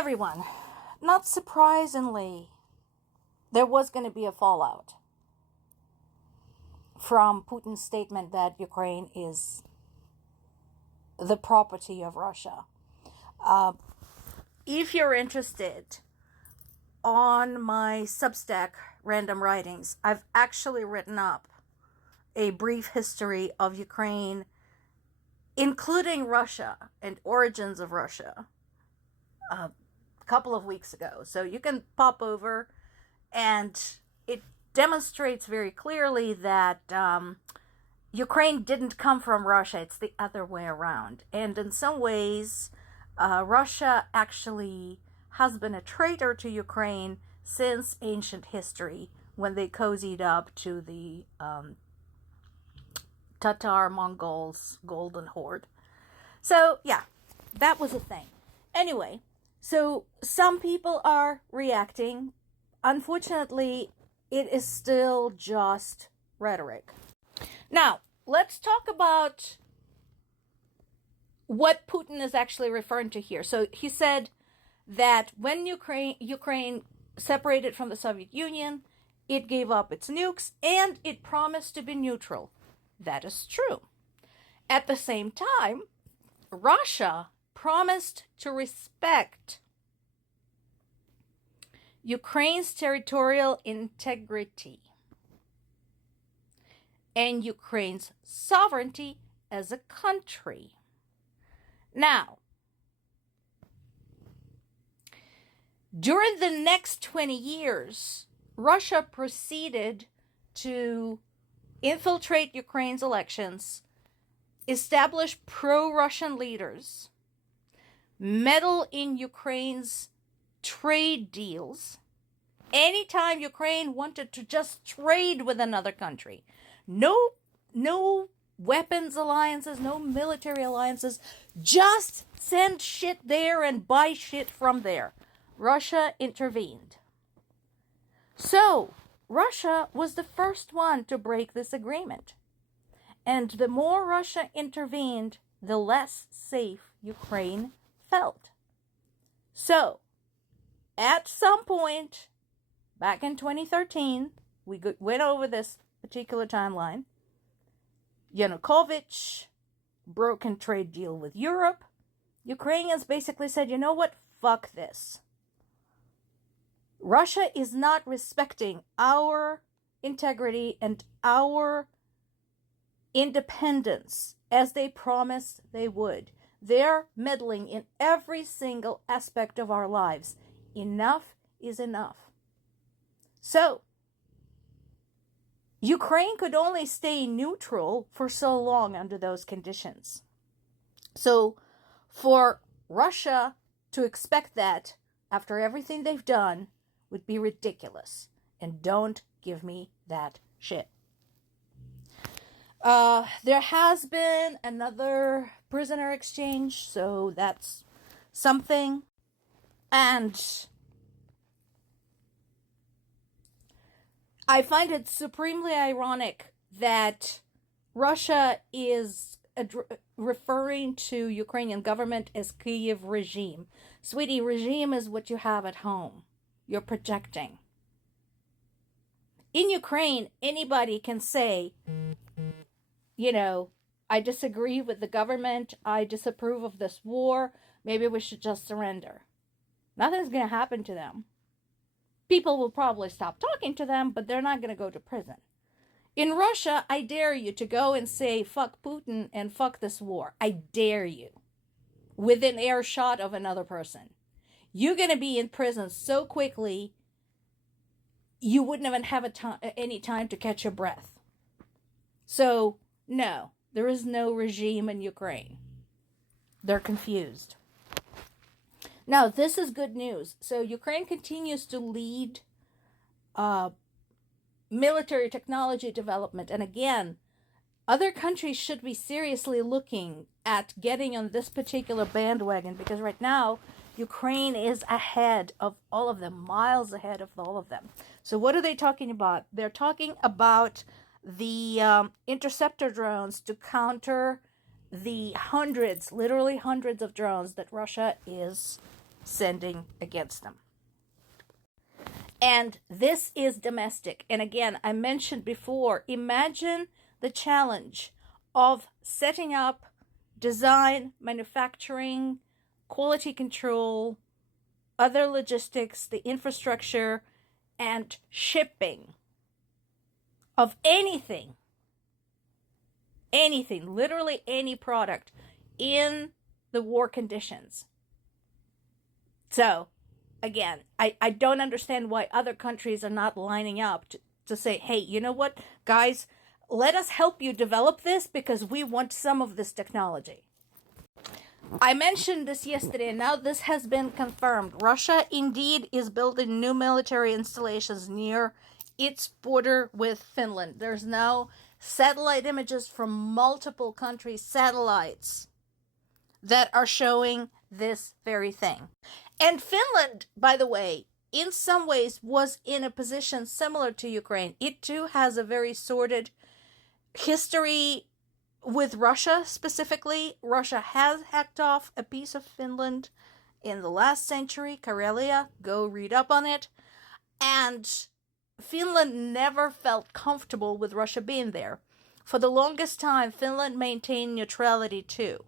everyone, not surprisingly, there was going to be a fallout from Putin's statement that Ukraine is the property of Russia. If you're interested, on my Substack, Random Writings, I've actually written up a brief history of Ukraine, including Russia and origins of Russia, a couple of weeks ago. So you can pop over, and it demonstrates very clearly that Ukraine didn't come from Russia. It's the other way around. And in some ways, Russia actually has been a traitor to Ukraine since ancient history, when they cozied up to the Tatar Mongols' golden horde. So yeah, that was a thing. Anyway, so some people are reacting. Unfortunately, it is still just rhetoric. Now, let's talk about what Putin is actually referring to here. So he said that when Ukraine separated from the Soviet Union, it gave up its nukes and it promised to be neutral. That is true. At the same time, Russia promised to respect Ukraine's territorial integrity and Ukraine's sovereignty as a country. Now, during the next 20 years, Russia proceeded to infiltrate Ukraine's elections, establish pro-Russian leaders, meddle in Ukraine's trade deals. Anytime Ukraine wanted to just trade with another country, no weapons alliances, no military alliances, just send shit there and buy shit from there. Russia intervened. So, Russia was the first one to break this agreement. And the more Russia intervened, the less safe Ukraine felt. So, at some point, back in 2013, we went over this particular timeline. Yanukovych, broken trade deal with Europe. Ukrainians basically said, you know what? Fuck this. Russia is not respecting our integrity and our independence as they promised they would. They're meddling in every single aspect of our lives. Enough is enough. So, Ukraine could only stay neutral for so long under those conditions. So, for Russia to expect that after everything they've done would be ridiculous. And don't give me that shit. There has been another prisoner exchange, so that's something. And I find it supremely ironic that Russia is referring to Ukrainian government as Kyiv regime. Sweetie, regime is what you have at home. You're projecting. In Ukraine, anybody can say, you know, I disagree with the government. I disapprove of this war. Maybe we should just surrender. Nothing's going to happen to them. People will probably stop talking to them, but they're not going to go to prison. In Russia, I dare you to go and say, fuck Putin and fuck this war. I dare you. Within earshot of another person. You're going to be in prison so quickly, you wouldn't even have any time to catch your breath. So, no, there is no regime in Ukraine. They're confused. Now, this is good news. So, Ukraine continues to lead military technology development. And again, other countries should be seriously looking at getting on this particular bandwagon, because right now, Ukraine is ahead of all of them, miles ahead of all of them. So what are they talking about? They're talking about the interceptor drones to counter the hundreds, literally hundreds of drones that Russia is sending against them. And this is domestic. And again, I mentioned before, imagine the challenge of setting up design, manufacturing, quality control, other logistics, the infrastructure, and shipping of anything, literally any product in the war conditions. So, again, I don't understand why other countries are not lining up to say, hey, you know what, guys, let us help you develop this because we want some of this technology. I mentioned this yesterday, and now this has been confirmed. Russia indeed is building new military installations near its border with Finland. There's now satellite images from multiple countries' satellites that are showing this very thing. And Finland, by the way, in some ways was in a position similar to Ukraine. It too has a very sordid history with Russia specifically. Russia has hacked off a piece of Finland in the last century, Karelia. Go read up on it. And Finland never felt comfortable with Russia being there. For the longest time, Finland maintained neutrality too.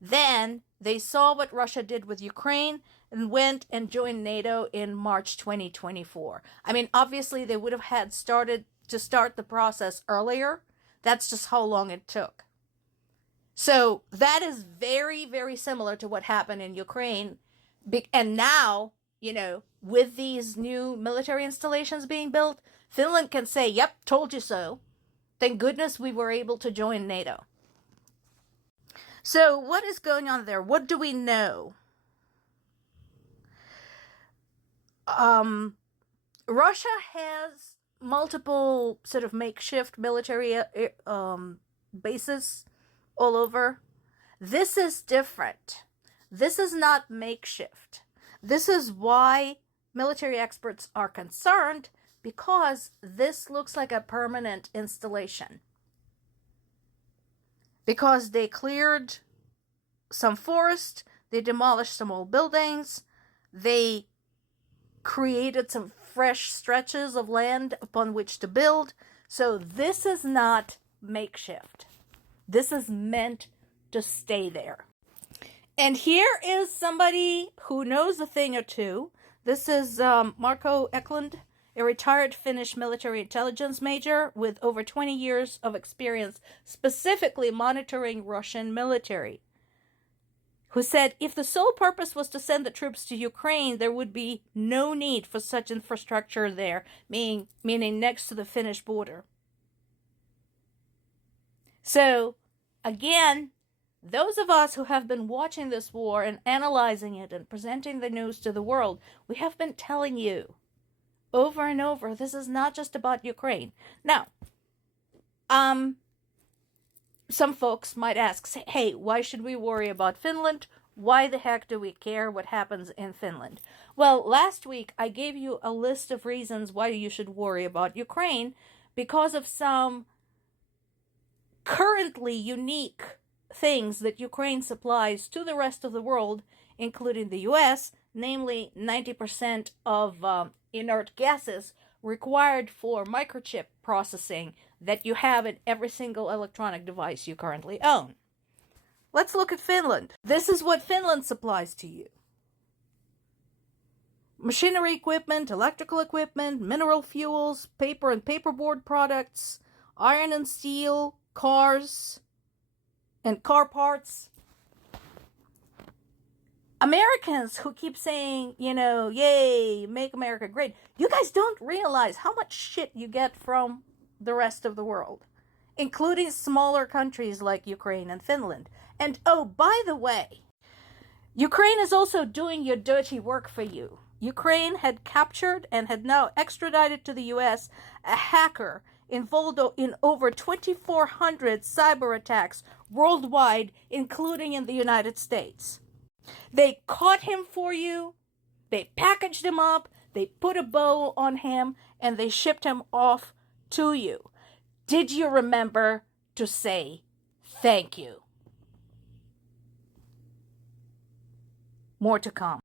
Then they saw what Russia did with Ukraine and went and joined NATO in March 2024. I mean, obviously they would have had start the process earlier. That's just how long it took. So that is very, very similar to what happened in Ukraine. And now, with these new military installations being built, Finland can say, yep, told you so. Thank goodness we were able to join NATO. So what is going on there? What do we know? Russia has multiple sort of makeshift military bases all over. This is different. This is not makeshift. This is why military experts are concerned, because this looks like a permanent installation. Because they cleared some forest, they demolished some old buildings, they created some fresh stretches of land upon which to build. So this is not makeshift. This is meant to stay there. And here is somebody who knows a thing or two. This is Marko Eklund, a retired Finnish military intelligence major with over 20 years of experience specifically monitoring Russian military, who said if the sole purpose was to send the troops to Ukraine, there would be no need for such infrastructure there, meaning next to the Finnish border. So, again, those of us who have been watching this war and analyzing it and presenting the news to the world, we have been telling you over and over, this is not just about Ukraine. Now, some folks might ask, say, hey, why should we worry about Finland? Why the heck do we care what happens in Finland? Well, last week I gave you a list of reasons why you should worry about Ukraine because of some currently unique things that Ukraine supplies to the rest of the world, including the US, namely 90% of inert gases required for microchip processing that you have in every single electronic device you currently own. Let's look at Finland. This is what Finland supplies to you. Machinery equipment, electrical equipment, mineral fuels, paper and paperboard products, iron and steel, cars, and car parts. Americans who keep saying, yay, make America great. You guys don't realize how much shit you get from the rest of the world, including smaller countries like Ukraine and Finland. And oh, by the way, Ukraine is also doing your dirty work for you. Ukraine had captured and had now extradited to the US a hacker involved in over 2,400 cyber attacks worldwide, including in the United States. They caught him for you, they packaged him up, they put a bow on him, and they shipped him off to you. Did you remember to say thank you? More to come.